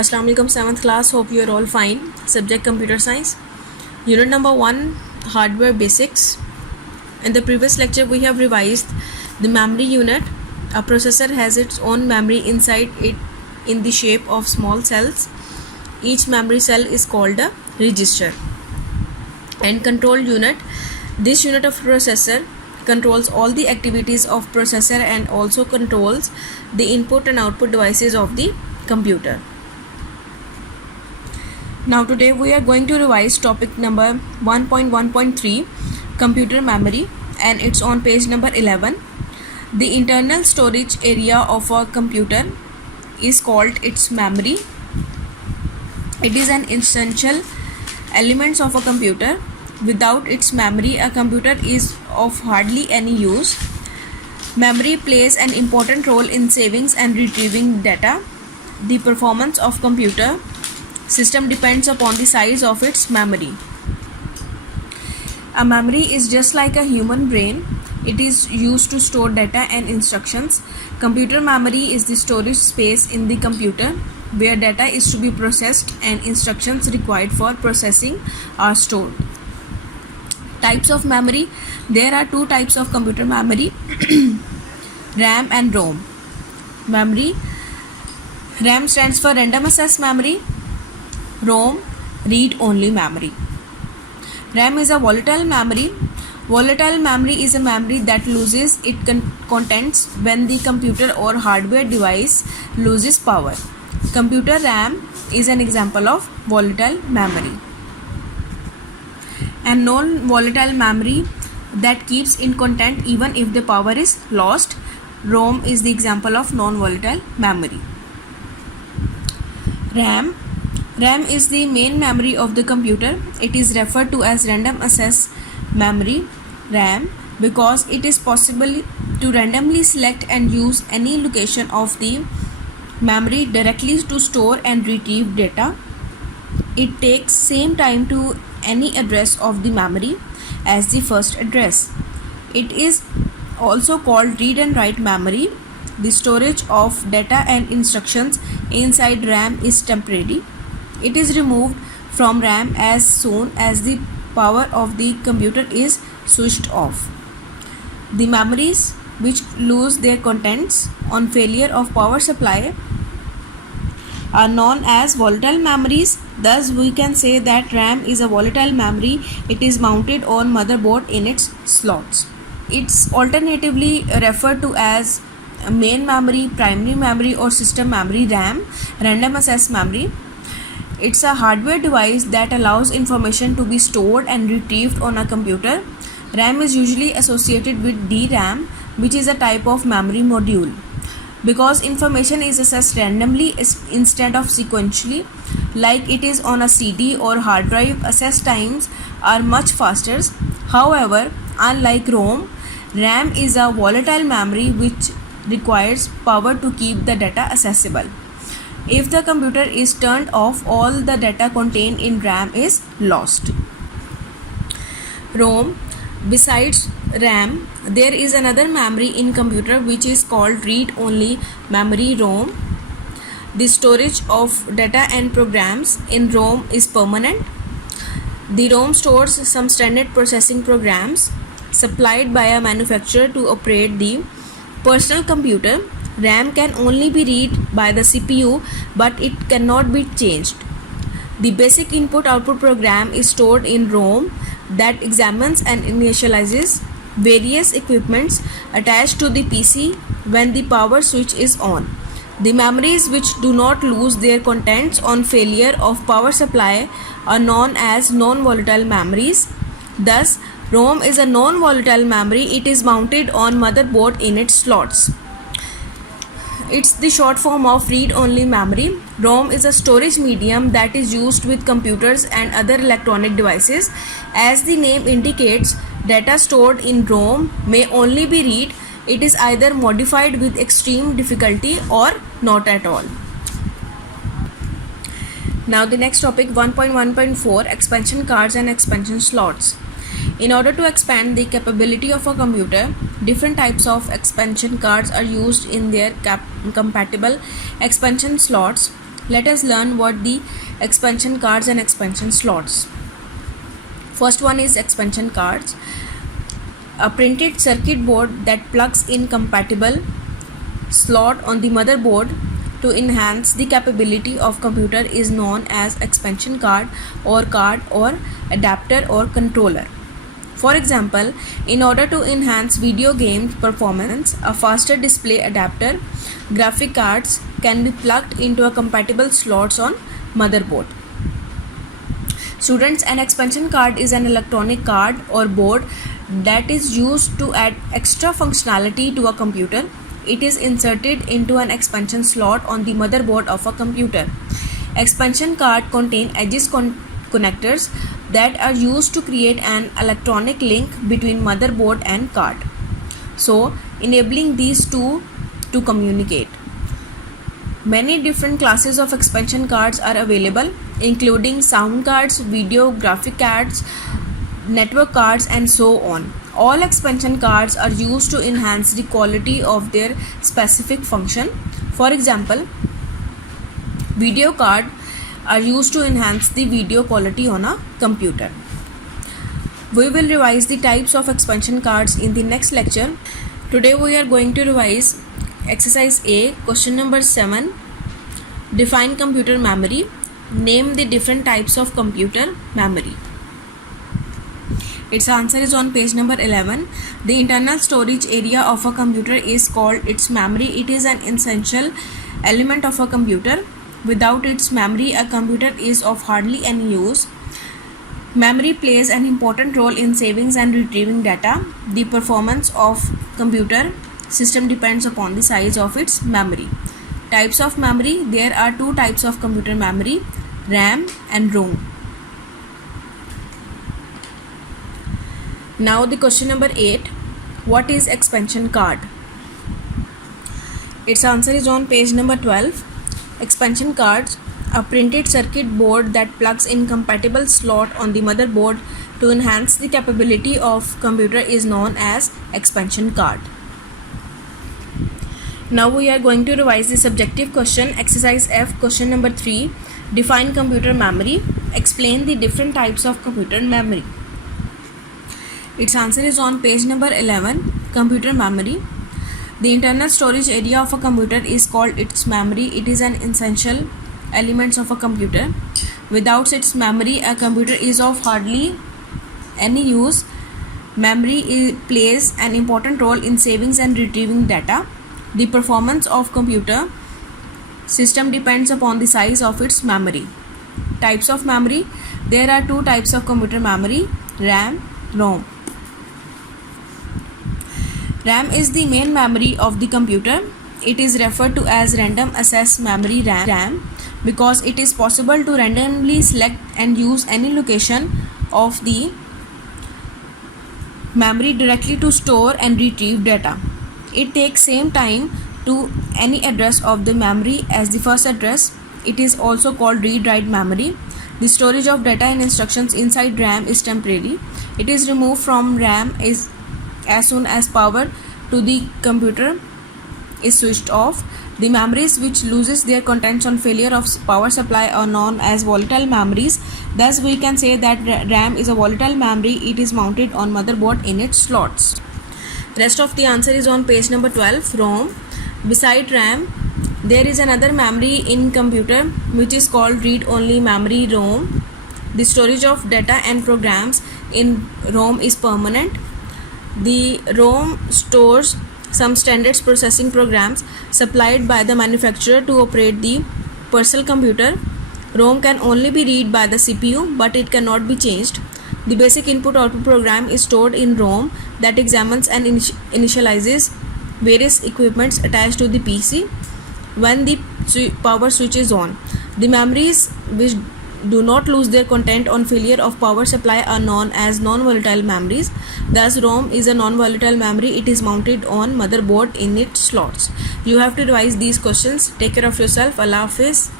Assalamu alaikum, 7th class. Hope you are all fine. Subject Computer Science. Unit number 1, Hardware Basics. In the previous lecture, we have revised the memory unit. A processor has its own memory inside it in the shape of small cells. Each memory cell is called a register. And control unit. This unit of processor controls all the activities of processor and also controls the input and output devices of the computer. Now today we are going to revise topic number 1.1.3 computer memory, and it's on page number 11. The internal storage area of a computer is called its memory. It is an essential element of a computer. Without its memory, a computer is of hardly any use. Memory plays an important role in saving and retrieving data. The performance of computer system depends upon the size of its memory. A memory is just like a human brain. It is used to store data and instructions. Computer memory is the storage space in the computer where data is to be processed and instructions required for processing are stored. Types of memory. There are two types of computer memory, RAM and ROM. Memory. RAM stands for random access memory. ROM, read-only memory. RAM is a volatile memory. Volatile memory is a memory that loses its contents when the computer or hardware device loses power. Computer RAM is an example of volatile memory. And non-volatile memory that keeps in content even if the power is lost. ROM is the example of non-volatile memory. RAM is the main memory of the computer. It is referred to as random access memory, RAM, because it is possible to randomly select and use any location of the memory directly to store and retrieve data. It takes same time to any address of the memory as the first address. It is also called read and write memory. The storage of data and instructions inside RAM is temporary. It is removed from RAM as soon as the power of the computer is switched off. The memories which lose their contents on failure of power supply are known as volatile memories. Thus, we can say that RAM is a volatile memory. It is mounted on motherboard in its slots. It's alternatively referred to as main memory, primary memory, or system memory. RAM, random access memory. It's a hardware device that allows information to be stored and retrieved on a computer. RAM is usually associated with DRAM, which is a type of memory module. Because information is accessed randomly instead of sequentially, like it is on a CD or hard drive, access times are much faster. However, unlike ROM, RAM is a volatile memory which requires power to keep the data accessible. If the computer is turned off, all the data contained in RAM is lost. ROM. Besides RAM, there is another memory in computer which is called read-only memory, ROM. The storage of data and programs in ROM is permanent. The ROM stores some standard processing programs supplied by a manufacturer to operate the personal computer. RAM can only be read by the CPU, but it cannot be changed. The basic input-output program is stored in ROM that examines and initializes various equipments attached to the PC when the power switch is on. The memories which do not lose their contents on failure of power supply are known as non-volatile memories. Thus, ROM is a non-volatile memory. It is mounted on motherboard in its slots. It's the short form of read-only memory. ROM is a storage medium that is used with computers and other electronic devices. As the name indicates, data stored in ROM may only be read. It is either modified with extreme difficulty or not at all. Now the next topic, 1.1.4, expansion cards and expansion slots. In order to expand the capability of a computer, different types of expansion cards are used in their compatible expansion slots. Let us learn what the expansion cards and expansion slots. First one is expansion cards. A printed circuit board that plugs in compatible slot on the motherboard to enhance the capability of computer is known as expansion card or adapter or controller. For example, in order to enhance video game performance, a faster display adapter graphic cards can be plugged into a compatible slots on motherboard. Students, an expansion card is an electronic card or board that is used to add extra functionality to a computer. It is inserted into an expansion slot on the motherboard of a computer. Expansion card contain edges connectors that are used to create an electronic link between motherboard and card, so enabling these two to communicate. Many different classes of expansion cards are available, including sound cards, video graphic cards, network cards, and so on. All expansion cards are used to enhance the quality of their specific function. For example, video card are used to enhance the video quality on a computer. We will revise the types of expansion cards in the next lecture. Today we are going to revise exercise A, question number 7. Define computer memory. Name the different types of computer memory. Its answer is on page number 11. The internal storage area of a computer is called its memory. It is an essential element of a computer. Without its memory, a computer is of hardly any use. Memory plays an important role in saving and retrieving data. The performance of computer system depends upon the size of its memory. Types of memory. There are two types of computer memory, RAM and ROM. Now the question number 8. What is expansion card? Its answer is on page number 12. Expansion cards, a printed circuit board that plugs in compatible slot on the motherboard to enhance the capability of computer is known as expansion card. Now we are going to revise the subjective question, exercise F, question number 3. Define computer memory. Explain the different types of computer memory. Its answer is on page number 11. Computer memory. The internal storage area of a computer is called its memory. It is an essential element of a computer. Without its memory, a computer is of hardly any use. Memory plays an important role in saving and retrieving data. The performance of computer system depends upon the size of its memory. Types of memory. There are two types of computer memory, RAM, ROM. RAM is the main memory of the computer. It is referred to as random access memory RAM because it is possible to randomly select and use any location of the memory directly to store and retrieve data. It takes same time to any address of the memory as the first address. It is also called read-write memory. The storage of data and instructions inside RAM is temporary. It is removed from RAM as soon as power to the computer is switched off. The memories which loses their contents on failure of power supply are known as volatile memories. Thus we can say that RAM is a volatile memory. It is mounted on motherboard in its slots. Rest of the answer is on page number 12, ROM. Beside RAM, there is another memory in computer which is called read-only memory, ROM. The storage of data and programs in ROM is permanent. The ROM stores some standard processing programs supplied by the manufacturer to operate the personal computer. ROM can only be read by the CPU, but it cannot be changed. The basic input-output program is stored in ROM that examines and initializes various equipments attached to the PC when the power switch is on. The memories which do not lose their content on failure of power supply are known as non-volatile memories. Thus, ROM is a non-volatile memory. It is mounted on motherboard in its slots. You have to revise these questions. Take care of yourself. Allah Hafiz.